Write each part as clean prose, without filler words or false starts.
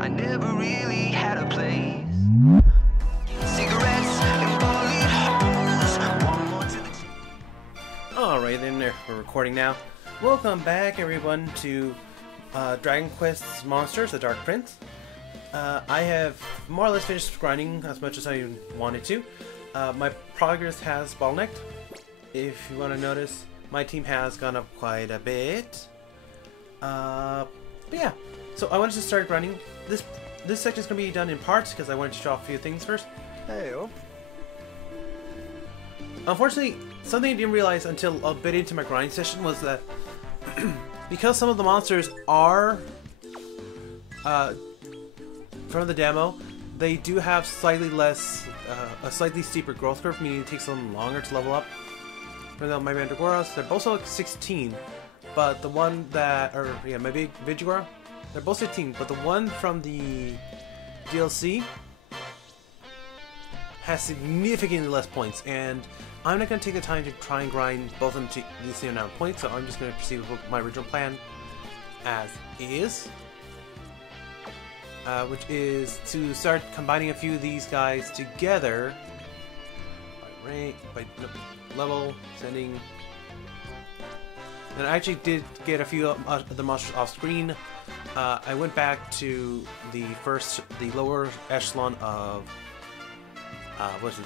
I never really had a place. Cigarettes and bullet holes. One more to the Alright then, we're recording now. Welcome back everyone to Dragon Quest's Monsters, the Dark Prince. I have more or less finished grinding as much as I wanted to. My progress has bottlenecked. If you want to notice, my team has gone up quite a bit. But yeah, so I wanted to start grinding. This section is going to be done in parts because I wanted to show off a few things first. Hey-o. Unfortunately, something I didn't realize until a bit into my grind session was that because some of the monsters are from the demo, they do have slightly less, a slightly steeper growth curve, meaning it takes them longer to level up. For example, my Mandragoras, they're both like 16, but the one that, my big Vigigora, they're both 16, but the one from the DLC has significantly less points, and I'm not going to take the time to try and grind both of them to the same amount of points, so I'm just going to proceed with my original plan as is. Which is to start combining a few of these guys together by rank, by level, sending. And I actually did get a few of the monsters off screen. I went back to the lower echelon of what is it?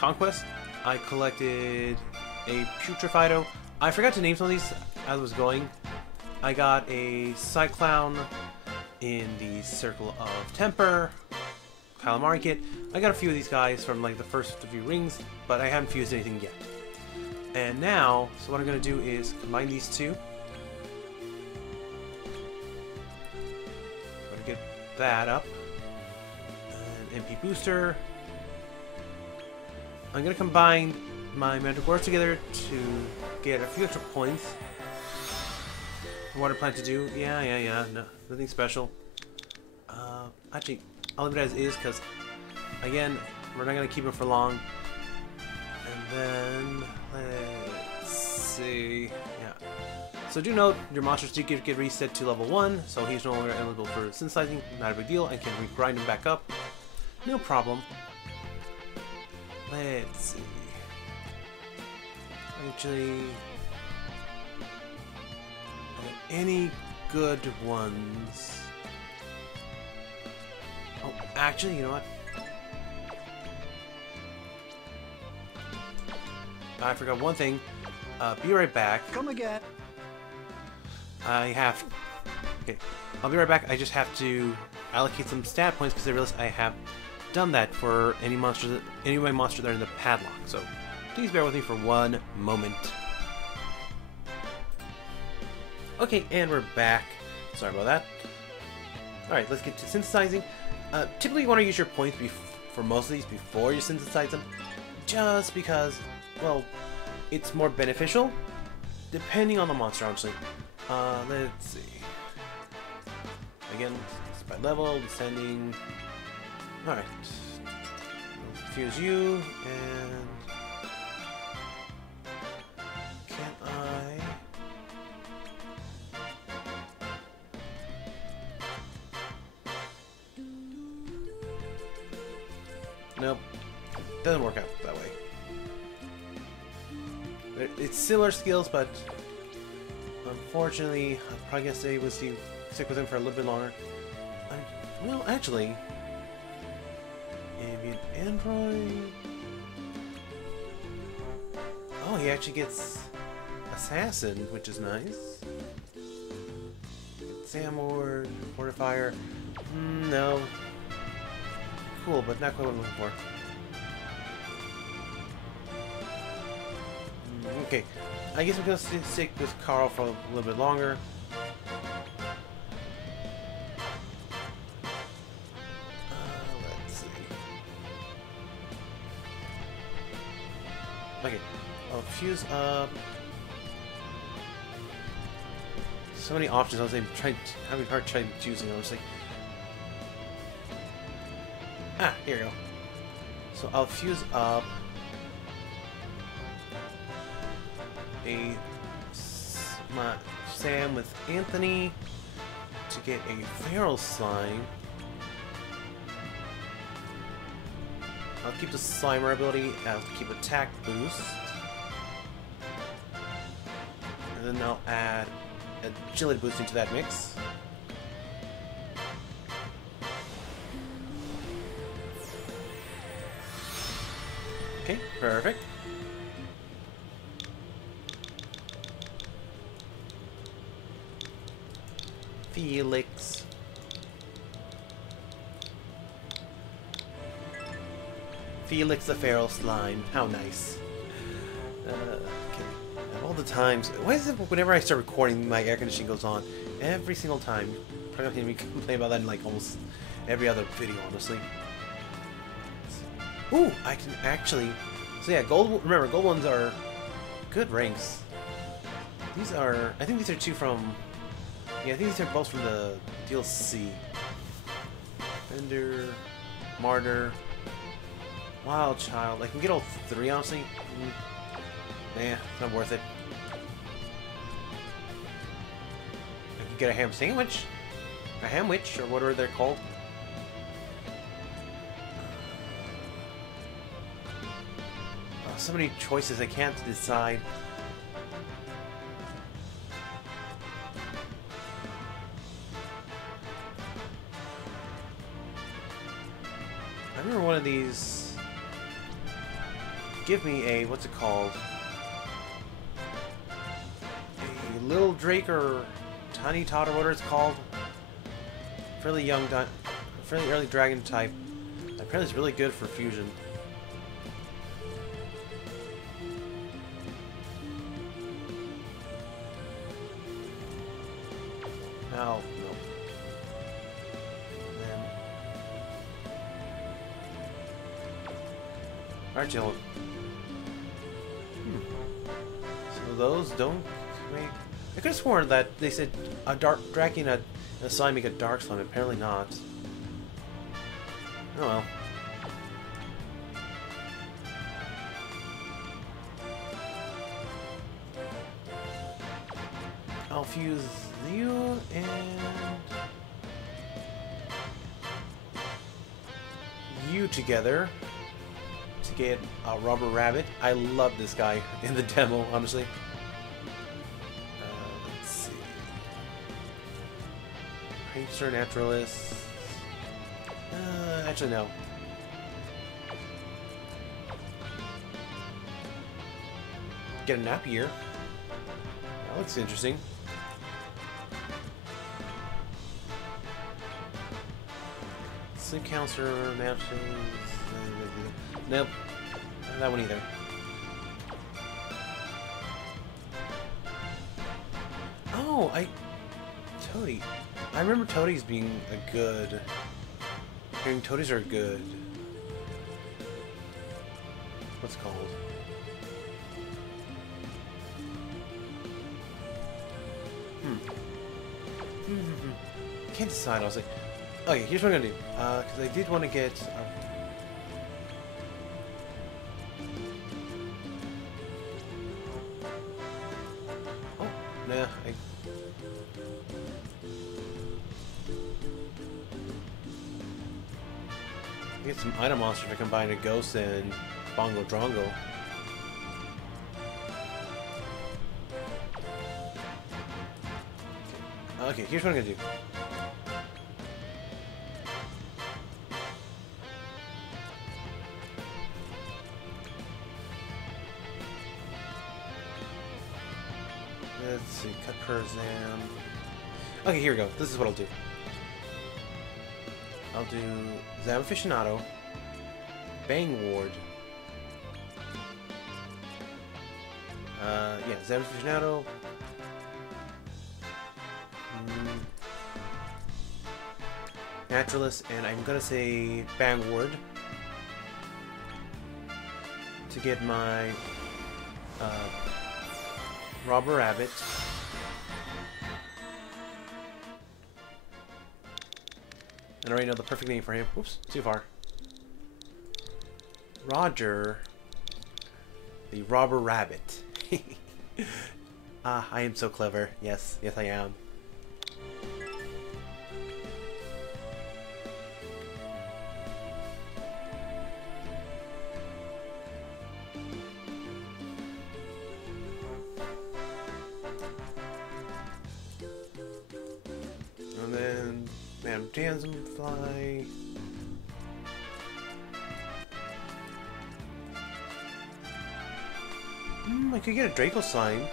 Conquest. I collected a Putrefido. I forgot to name some of these as I was going. I got a Cyclown in the Circle of Temper, Calamari Kit. I got a few of these guys from like the first few rings, but I haven't fused anything yet. And now, so what I'm going to do is combine these two. I'm going to get that up. An MP Booster. I'm going to combine my Mandragoras together to get a few extra points. What I plan to do, no, nothing special. Actually, I'll leave it as is because, again, we're not going to keep it for long. And then, let's see, yeah. So do note, your monsters do get reset to level 1, so he's no longer eligible for synthesizing. Not a big deal, I can grind him back up. No problem. Let's see. Actually, any good ones? Oh, actually, you know what? I forgot one thing. Be right back. Come again. Okay, I'll be right back. I just have to allocate some stat points because I realized I have done that for any of my monsters that are in the padlock. So please bear with me for one moment. Okay, and we're back. Sorry about that. Alright, let's get to synthesizing. Typically you want to use your points for most of these before you synthesize them, just because, well, it's more beneficial, depending on the monster, honestly. Let's see. Again, it's by level, descending. Alright. Fuse you, and can I... Nope, doesn't work out that way. It's similar skills, but unfortunately, I'm probably gonna stay with you, stick with him for a little bit longer. Well, actually, Ambient Android. Oh, he actually gets Assassin, which is nice. Samward, Fortifier. No. Cool, but not quite what I'm looking for. Okay, I guess I'm gonna stick with Carl for a little bit longer. Let's see. Okay, I'll fuse up. So many options. I was having a hard time choosing. I was like, here we go. So I'll fuse up my Sam with Anthony to get a feral slime. I'll keep the Slimer ability, I'll keep attack boost. And then I'll add agility boost into that mix. Okay, perfect. Felix. Felix the Feral Slime. How nice. Okay. Of all the times... Why is it whenever I start recording, my air conditioning goes on? Every single time. You're probably going to hear me complain about that in like almost every other video, honestly. Ooh, I can actually... So yeah, gold... Remember, gold ones are good ranks. These are... I think these are two from... Yeah, I think these are both from the DLC. Bender... Martyr... Wild Child. I can get all three, honestly. Nah, it's not worth it. I can get a ham sandwich. A hamwich, or whatever they're called. Oh, so many choices, I can't decide. I remember one of these... Give me a, what's it called? A Little Drake or Tiny Tot or whatever it's called. Fairly young, fairly early dragon type. Apparently it's really good for fusion. Oh, no. Alright, Jill. So those don't make... I could have sworn that they said a dark dragon and a slime make a dark slime. Apparently not. Oh well. I'll fuse you and you together to get a rubber rabbit. I love this guy in the demo, honestly. Let's see. Prankster, Naturalist. Actually, no. Get a Napier. That looks interesting. Sleep Counselor, matches. Nope. Not that one either. Oh, Toady. I remember Toadies being a good... I mean, Toadies are good... What's it called? Can't decide. I was like, okay, here's what I'm gonna do. Because I did want to get. Oh, nah. Get some item monsters to combine a ghost and Bongo Drongo. Okay, here's what I'm gonna do. Let's see, cut curves down. Okay, here we go. This is what I'll do. I'll do Zab Aficionado, Bang Ward. Yeah, Zab Aficionado. Naturalist, and I'm gonna say Bang Ward to get my Robber Rabbit. And I already know the perfect name for him. Oops, too far. Roger, the Robber Rabbit. Ah, I am so clever. Yes, yes I am. and Danzumfly. I could get a Draco Slime.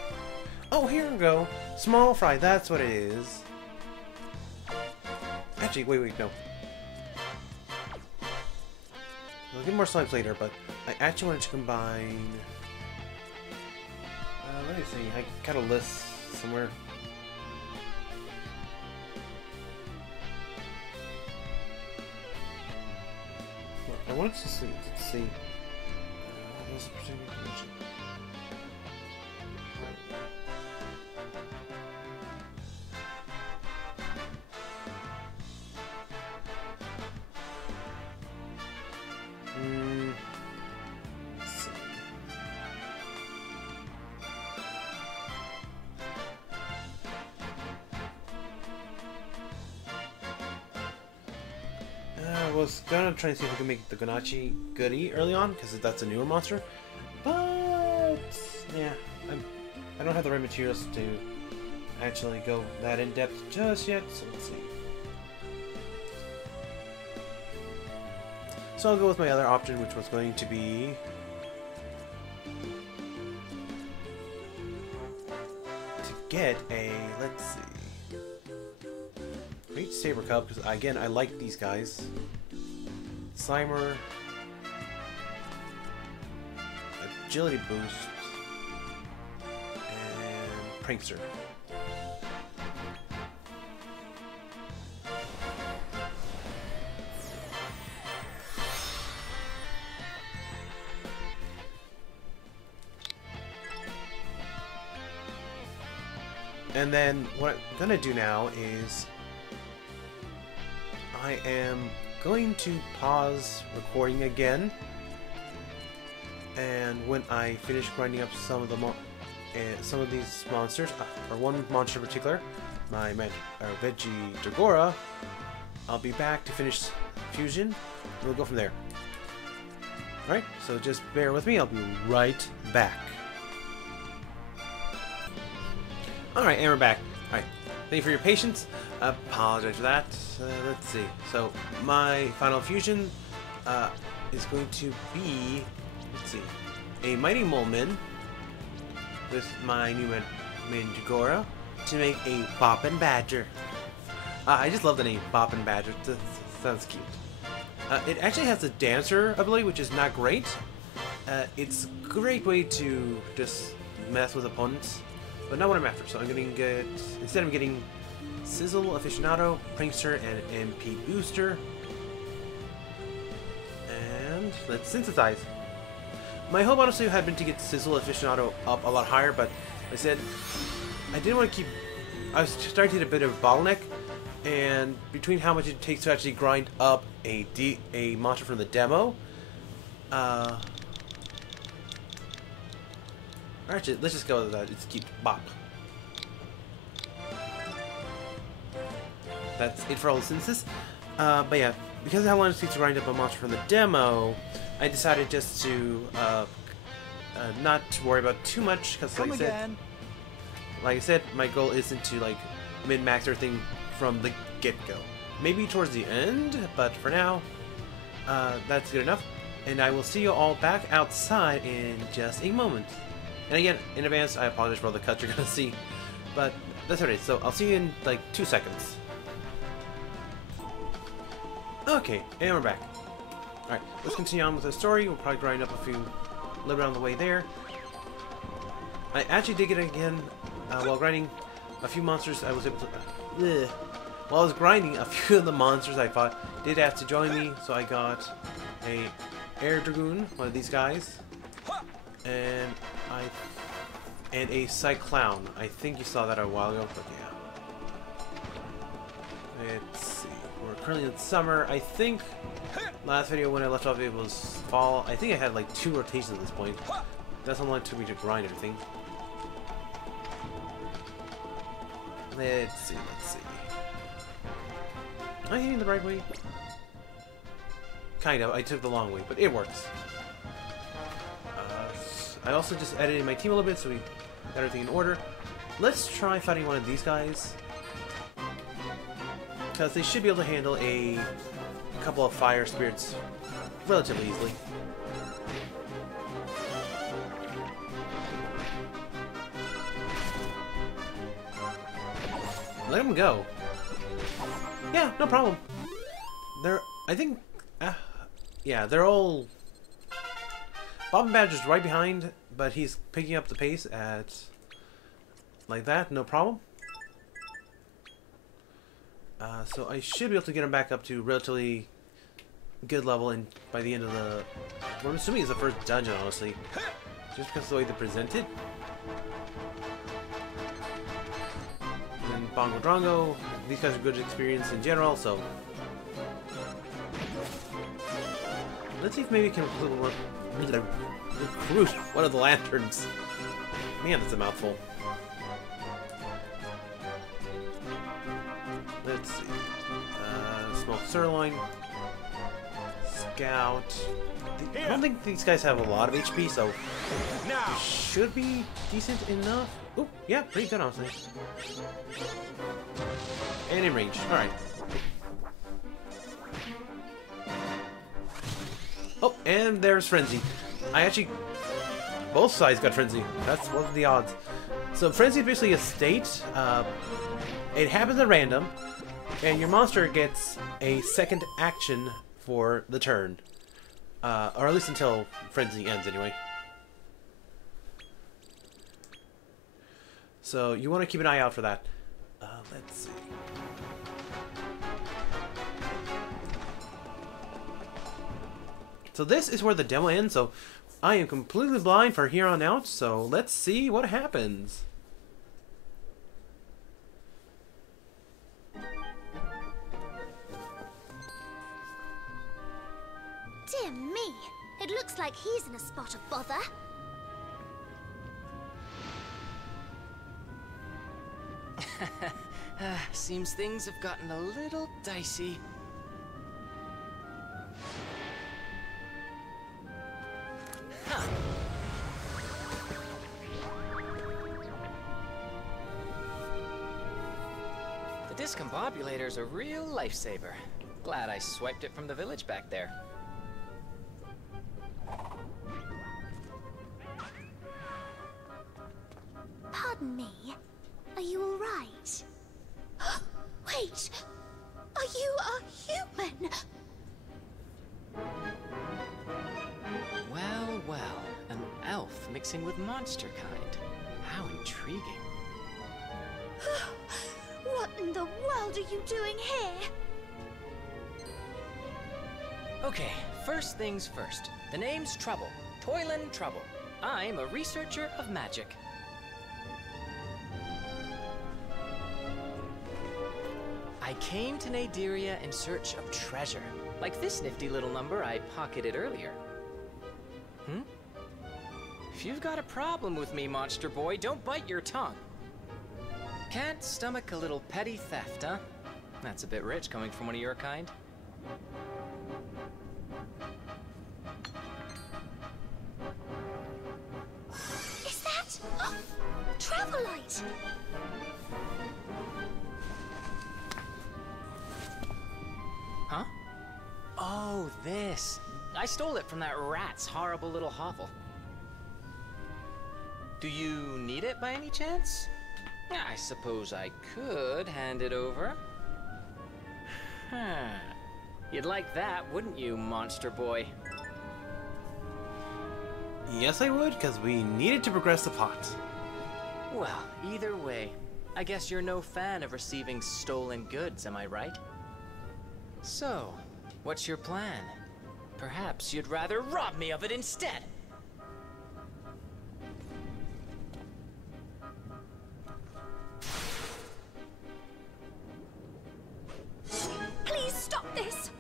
Oh, here we go. Small Fry, that's what it is. Actually, wait, no. I'll get more slimes later, but I actually wanted to combine... let me see, I got a list somewhere. I wanted to see. There's a particular connection. Let's see. I was gonna try and see if I could make the Gonachi Goody early on, because that's a newer monster. But yeah, I don't have the right materials to actually go that in depth just yet. So let's see. So I'll go with my other option, which was going to be to get a, let's see, Great Saber Cub, because again, I like these guys. Slimer, Agility Boost, and Prankster. And then what I'm gonna do now is I am going to pause recording again, and when I finish grinding up some of these monsters, or one monster in particular, my Veggie Dagora, I'll be back to finish fusion, and we'll go from there. Alright, so just bear with me, I'll be right back. Alright, and we're back. Alright, thank you for your patience. Apologize for that. Let's see. So, my final fusion is going to be, let's see, a Mighty Moleman with my new Mandragora to make a Boppin' Badger. I just love the name Boppin' Badger. It sounds cute. It actually has a Dancer ability, which is not great. It's a great way to just mess with opponents. But not what I'm after, so I'm going to get, instead I'm getting Sizzle Aficionado, Prankster, and MP Booster. And let's synthesize. My hope honestly had been to get Sizzle Aficionado up a lot higher, but like I said, I didn't want to keep, I was starting to hit a bit of a bottleneck, and between how much it takes to actually grind up a monster from the demo, actually, let's just go with that. It's keep Bop. That's it for all the synthesis. But yeah, because of how long it takes to grind up a monster from the demo, I decided just to not to worry about too much. Because like I said, my goal isn't to like min-max everything from the get-go. Maybe towards the end, but for now, that's good enough. And I will see you all back outside in just a moment. And again, in advance, I apologize for all the cuts you're gonna see, but that's alright. So I'll see you in like 2 seconds. Okay, and we're back. Alright, let's continue on with the story. We'll probably grind up a little bit on the way there. I actually did get it again while grinding a few monsters. I was able to. While I was grinding, a few of the monsters I fought did have to join me, so I got a Air Dragoon, one of these guys, and a Cyclown. I think you saw that a while ago, but yeah. Let's see. We're currently in summer. I think last video when I left off it was fall. I think I had like 2 rotations at this point. That's how long it took me to grind everything. Let's see. Am I hitting the right way? Kind of. I took the long way, but it works. I also just edited my team a little bit so we got everything in order. Let's try fighting one of these guys. because they should be able to handle a couple of fire spirits relatively easily. Let them go. Yeah, no problem. They're, I think, yeah, they're all... Bob and Badger's right behind, but he's picking up the pace at... like that, no problem. So I should be able to get him back up to relatively good level, and by the end of the... Well, I'm assuming it's the first dungeon, honestly. Just because of the way they're presented. And then Bongo Drongo, these guys are good experience in general, so... Let's see if maybe we can recruit one of the lanterns. Man, that's a mouthful. Let's see. Smoked sirloin. Scout. I don't think these guys have a lot of HP, so Now. should be decent enough. Ooh, yeah, pretty good, honestly. And in range. Alright. Oh, and there's Frenzy. I actually... Both sides got Frenzy. That's one of the odds. So Frenzy is basically a state. It happens at random. And your monster gets a second action for the turn. Or at least until Frenzy ends, anyway. So you want to keep an eye out for that. Let's see. So this is where the demo ends, so I am completely blind for here on out, so let's see what happens. Dear me, it looks like he's in a spot of bother. Seems things have gotten a little dicey. Huh. The discombobulator's a real lifesaver. Glad I swiped it from the village back there. Pardon me, are you all right? Wait, are you a human? Well, well, an elf mixing with monster kind. How intriguing. What in the world are you doing here? Okay, first things first. The name's Trouble. Toylin Trouble. I'm a researcher of magic. I came to Naderia in search of treasure, like this nifty little number I pocketed earlier. If you've got a problem with me, monster boy, don't bite your tongue. Can't stomach a little petty theft, huh? That's a bit rich coming from one of your kind. Is that... Travelite? Huh? Oh, this. I stole it from that rat's horrible little hovel. Do you need it by any chance? I suppose I could hand it over. Huh. You'd like that, wouldn't you, monster boy? Yes, I would, because we needed to progress the plot. Well, either way, I guess you're no fan of receiving stolen goods, am I right? So, what's your plan? Perhaps you'd rather rob me of it instead! Please stop this!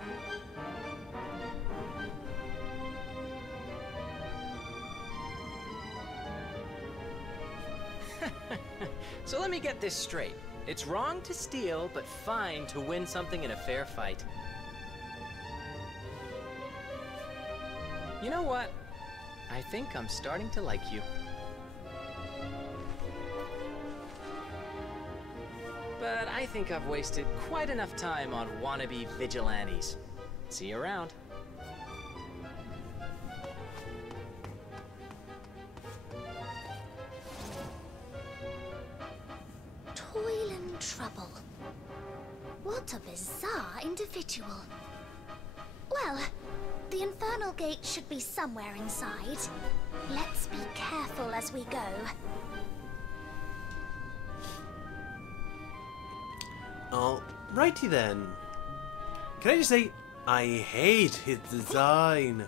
So let me get this straight. It's wrong to steal, but fine to win something in a fair fight. You know what? I think I'm starting to like you. But I I think I've wasted quite enough time on wannabe vigilantes. See you around. Toil and trouble. What a bizarre individual. Well, the infernal gate should be somewhere inside. Let's be careful as we go. Alrighty then. Can I just say, I hate his design.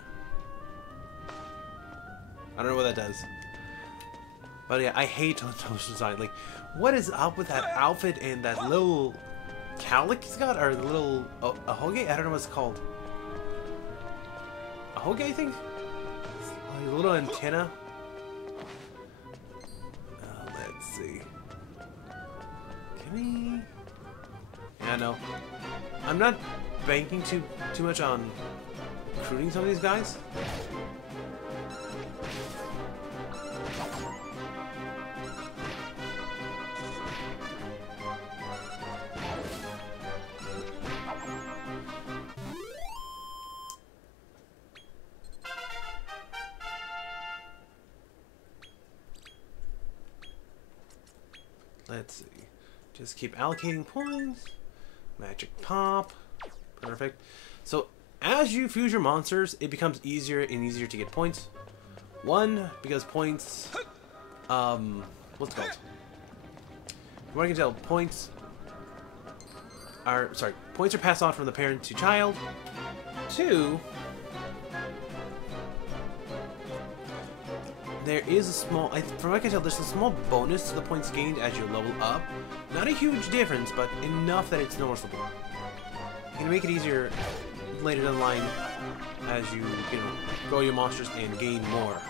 I don't know what that does. But yeah, I hate Tose's design. Like, what is up with that outfit and that little cowlick he's got? Or the little ahoge? I don't know what it's called. Ahoge, I think? Like a little antenna. Let's see. Can we... Yeah, no. I'm not banking too much on recruiting some of these guys. Let's see. Just keep allocating points. Magic pop. Perfect. So, as you fuse your monsters, it becomes easier and easier to get points. One, because points... what's it called? From what I can tell, points are... Sorry. Points are passed on from the parent to child. Two... There is a small, from what I can tell, there's a small bonus to the points gained as you level up. Not a huge difference, but enough that it's noticeable. You can make it easier later down the line as you know, grow your monsters and gain more.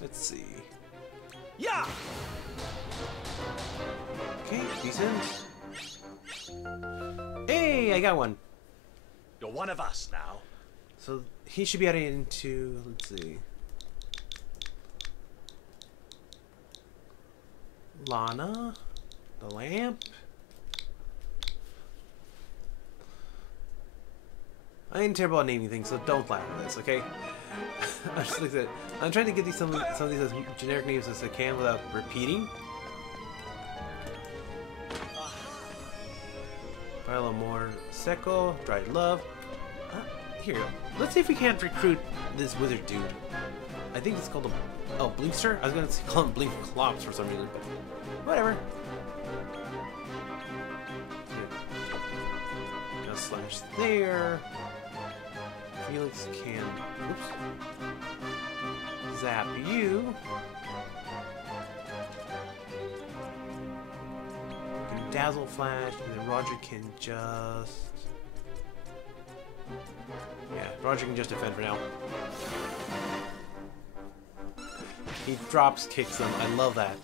Let's see. Yeah! Okay, decent. Hey, I got one. You're one of us now. So he should be adding into, let's see, Lana, the lamp. I ain't terrible at naming things, so don't laugh at this, okay? I'm just like that. I'm trying to get these some of these as generic names as I can without repeating. Buy a little more Seco, Dried Love. Here, let's see if we can't recruit this wizard dude. I think it's called a Blinkster? I was going to call him Blink Clops for some reason, but whatever. Now slash there. Felix can, oops, zap you. Can Dazzle Flash, and then Roger can just... Yeah, Roger can just defend for now. He drops kicks them. I love that.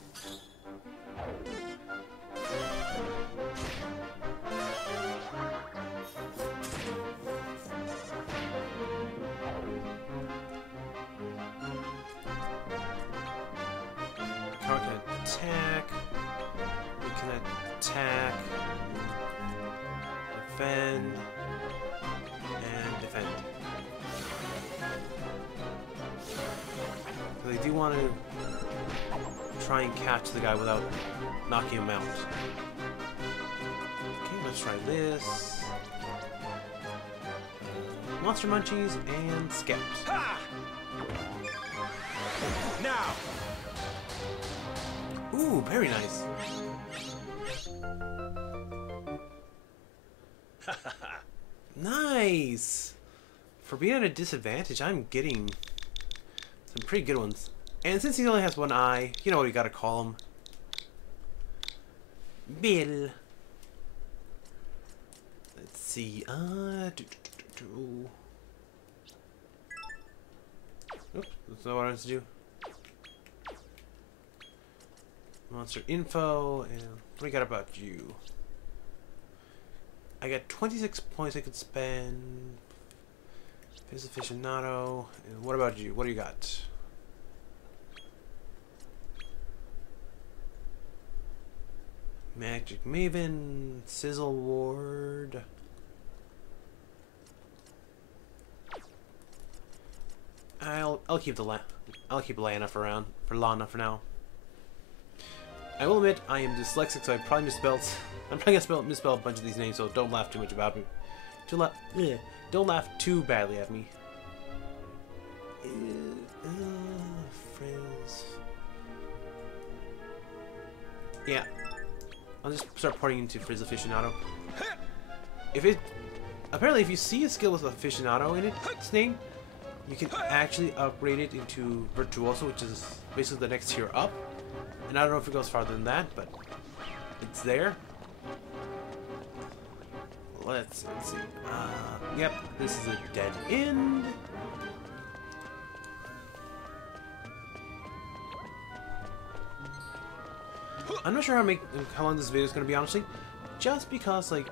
Car can attack. We can attack. Defend. And defend. They do want to try and catch the guy without knocking him out. Okay, let's try this. Monster Munchies and Skeps. Ha! Now! Ooh, very nice. Nice! For being at a disadvantage, I'm getting some pretty good ones. And since he only has one eye, you know what we gotta call him. Bill. Let's see. Oops, that's not what I wanted to do. Monster info, and what do we got about you? I got 26 points I could spend. Fizz aficionado. And what about you? What do you got? Magic Maven, Sizzle Ward. I'll keep Lana for Lana for now. I will admit I am dyslexic, so I probably misspelled. I'm probably gonna misspell a bunch of these names, so don't laugh too much about me. Don't laugh too badly at me. Frizz. Yeah, I'll just start porting into Frizz Aficionado. Apparently, if you see a skill with Aficionado in its name, you can actually upgrade it into Virtuoso, which is basically the next tier up. And I don't know if it goes farther than that, but it's there. Let's see. Yep, this is a dead end. I'm not sure how long this video is going to be, honestly. Just because, like,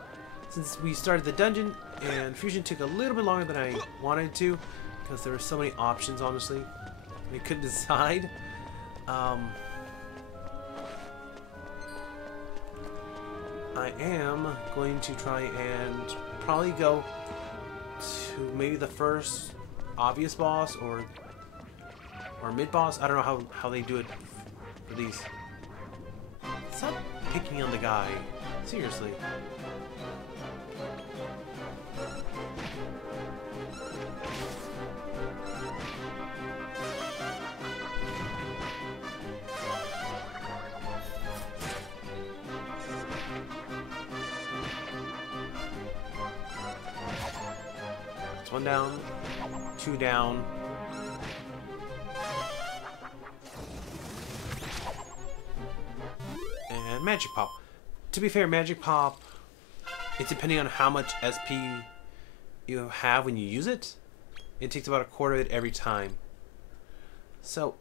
since we started the dungeon and Fusion took a little bit longer than I wanted to, because there were so many options, honestly, we couldn't decide. I am going to try and probably go to maybe the first obvious boss or mid boss. I don't know how they do it for these. Stop picking on the guy. Seriously. It's one down, two down. And Magic Pop. To be fair, Magic Pop, it's depending on how much SP you have when you use it. It takes about a quarter of it every time. So,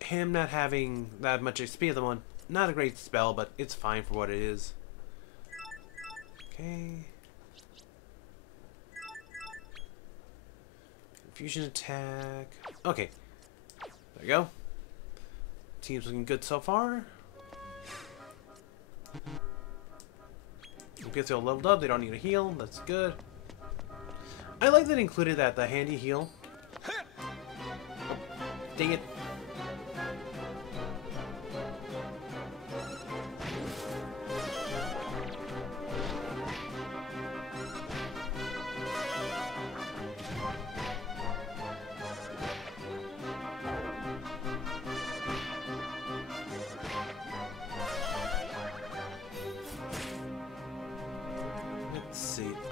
him not having that much SP at the moment, not a great spell, but it's fine for what it is. Okay. Fusion attack. Okay. There we go. Team's looking good so far. Gets all leveled up. They don't need a heal. That's good. I like that it included the handy heal. Oh, dang it.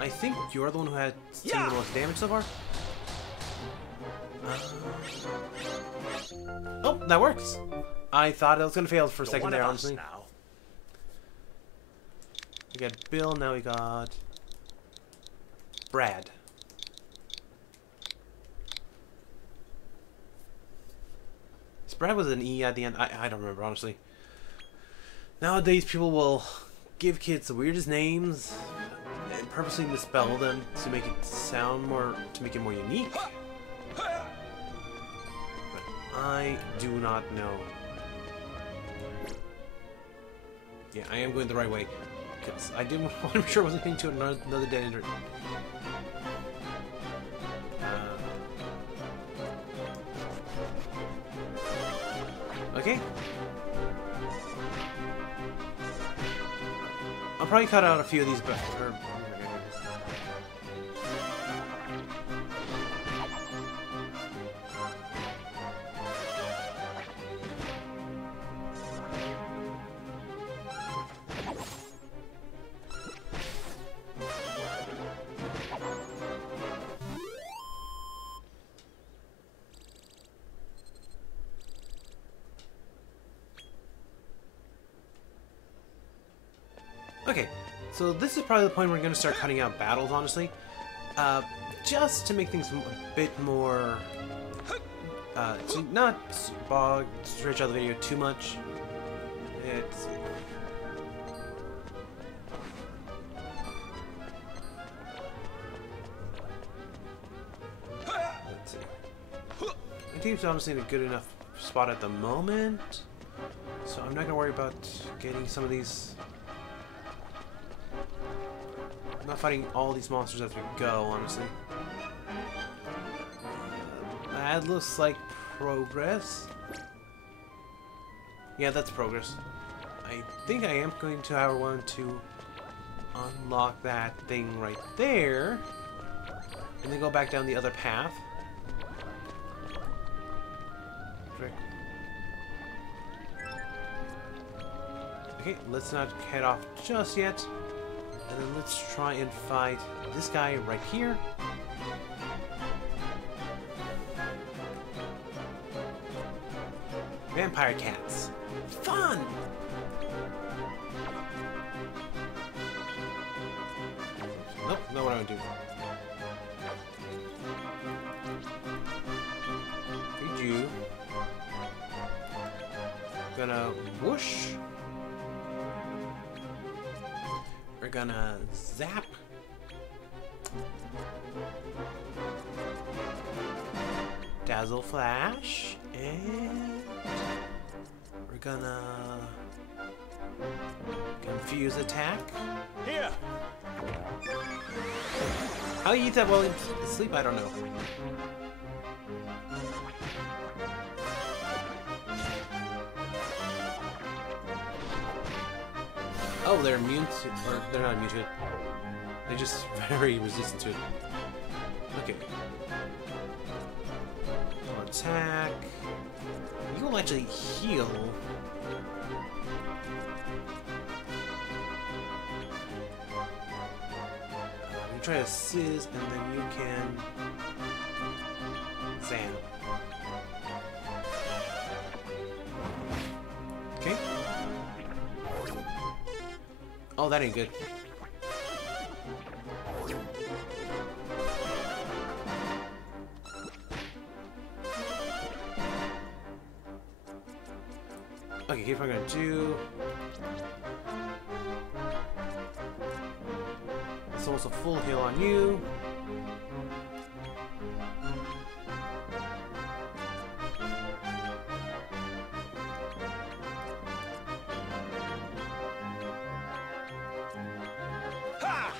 I think you're the one who had taken the most damage so far. Oh, that works. I thought it was gonna fail for a second there, honestly. Now. We got Bill, now we got Brad. Brad was an E at the end. I don't remember, honestly. Nowadays, people will give kids the weirdest names and purposely misspell them to make it sound more, to make it more unique. But I do not know. Yeah, I am going the right way. Because I didn't want to be sure I wasn't into another dead end. Okay. I'll probably cut out a few of these, but... Okay, so this is probably the point where we're going to start cutting out battles, honestly. Just to make things a bit more... to not stretch out the video too much. It's... Let's see. My team's obviously in a good enough spot at the moment. So I'm not gonna worry about getting some of these. I'm not fighting all these monsters as we go, honestly. That looks like progress. Yeah, that's progress. I think I am going to have one to unlock that thing right there. And then go back down the other path. Frick. Okay, let's not head off just yet. And then let's try and fight this guy right here. Vampire cats. Fun! Nope, not what I would do. Hey, you. Gonna whoosh. We're gonna zap. Dazzle flash. And we're gonna confuse attack. Here. How you eat that while you sleep? I don't know. Oh, they're immune to, or they're not immune to it. They're just very resistant to it. Okay. Attack. You will actually heal. You try to sizz, and then you can zam. Okay. Oh, that ain't good. Okay, here's what I'm gonna do. It's almost a full heal on you. Ha!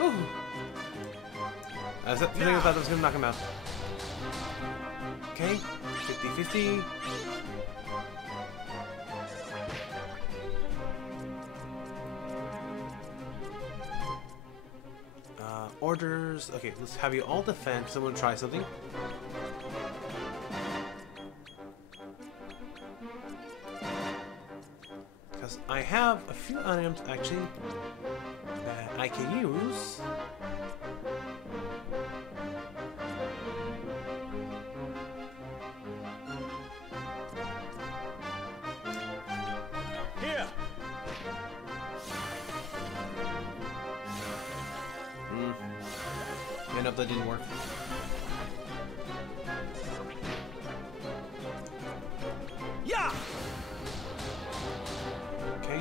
Ooh. I was feeling I thought I was gonna knock him out. Okay, 50-50. Orders. Okay, let's have you all defend because I'm gonna try something. Because I have a few items actually that I can use. Here. Nope, that didn't work. Yeah. Okay.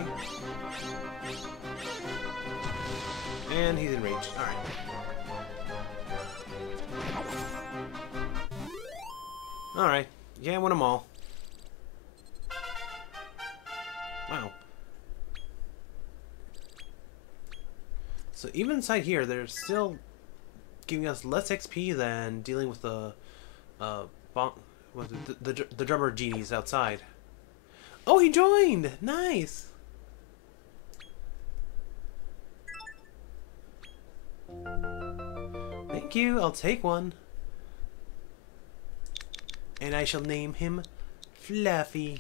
And he's enraged. Alright. Alright. Yeah, I won them all. Wow. So even inside here, they're still giving us less XP than dealing with the the drummer genies outside. Oh, he joined! Nice! Thank you, I'll take one. And I shall name him Fluffy.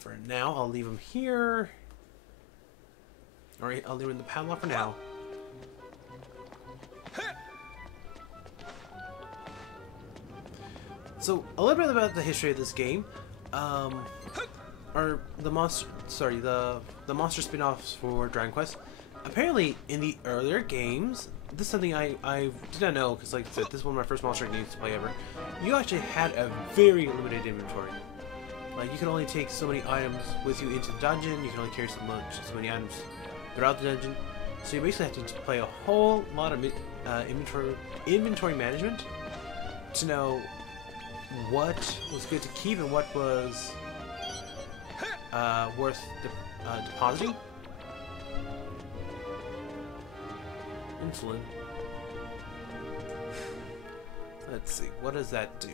For now, I'll leave him here. Alright, I'll leave him in the padlock for now. So, a little bit about the history of this game. Or the monster, the monster spin-offs for Dragon Quest. Apparently, in the earlier games, this is something I did not know, because like I said, this is one of my first monster games to play ever. You actually had a very limited inventory. Like, you can only take so many items with you into the dungeon, you can only carry so many items throughout the dungeon. So you basically have to play a whole lot of inventory management to know what was good to keep and what was worth depositing. Insulin. Let's see, what does that do?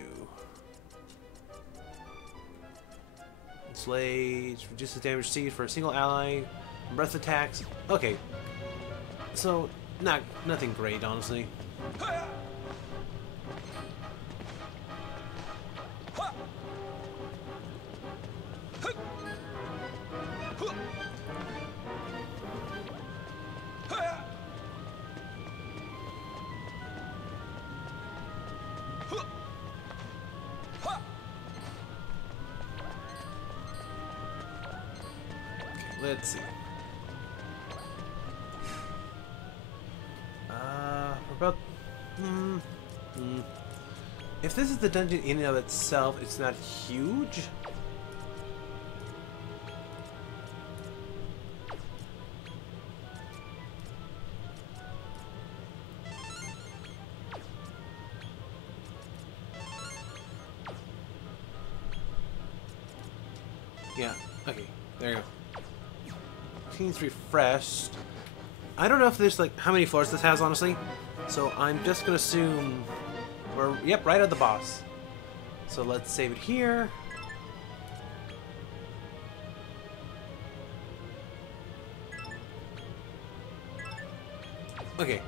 Enslave, reduces damage received for a single ally, breath attacks. Okay, so nothing great, honestly. Let's see. About if this is the dungeon in and of itself, it's not huge. Yeah. Okay. There you go. It's refreshed. I don't know if there's like how many floors this has, honestly. So I'm just gonna assume we're right at the boss. So let's save it here. Okay.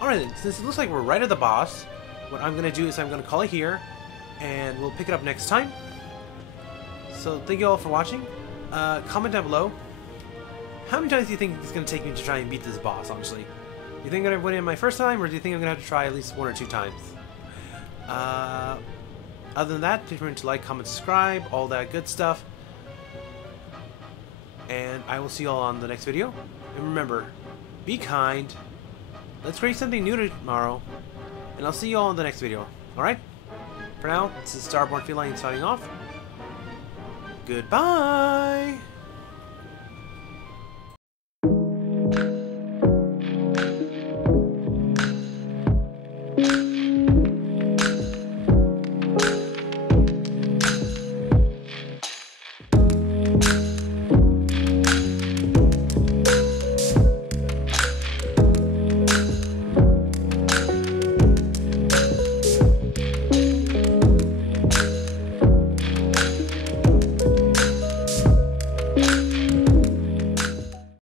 Alright then, since it looks like we're right at the boss, what I'm gonna do is I'm gonna call it here, and we'll pick it up next time. So thank you all for watching. Comment down below. How many times do you think it's going to take me to try and beat this boss, honestly? Do you think I'm going to win it my first time, or do you think I'm going to have to try at least 1 or 2 times? Other than that, please remember to like, comment, subscribe, all that good stuff. And I will see you all on the next video. And remember, be kind. Let's create something new tomorrow. And I'll see you all in the next video. Alright? For now, this is Starborn Feline signing off. Goodbye!